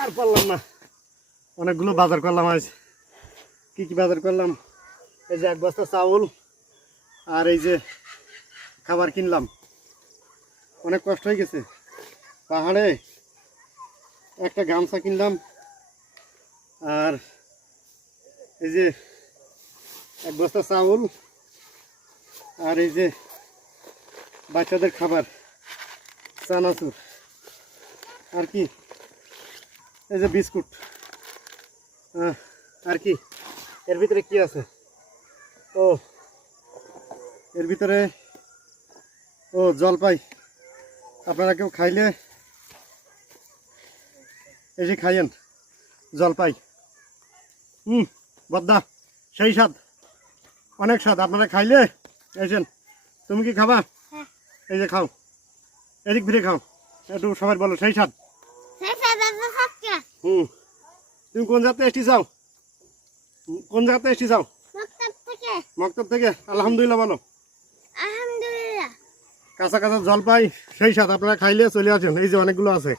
আর পারলাম না। অনেকগুলো বাজার করলাম আজ। কি কি বাজার করলাম? এই যে এক বস্তা চাউল আর এই যে খাবার কিনলাম। অনেক কষ্ট হয়ে গেছে। পাহাড়ে একটা গামছা কিনলাম আর এই যে এক বস্তা চাউল আর এই যে বাচ্চাদের খাবার, চানাচুর। আর কি? এই যে বিস্কুট। আর কি? এর ভিতরে কি আছে? ও এর ভিতরে ও জলপাই। আপনারা কেউ খাইলে এই যে খাইয়েন জলপাই। হুম বদ্দা সেই স্বাদ। অনেক স্বাদ। আপনারা খাইলে এসেন তুমি কি খাবা? হ্যাঁ। এই যে খাও। এদিক ফিরে খাও। একটু সবাই বলো সেই স্বাদ? হুম। তুমি কোন জাতে এসটি যাও? কোন জাতে এসটি যাও? মক্তব থেকে। আলহামদুলিল্লাহ বলো। কাঁচা কাঁচা জলপাই সেই স্বাদ। আপনারা খাইলে চলে আসেন। এই যে অনেকগুলো আছে।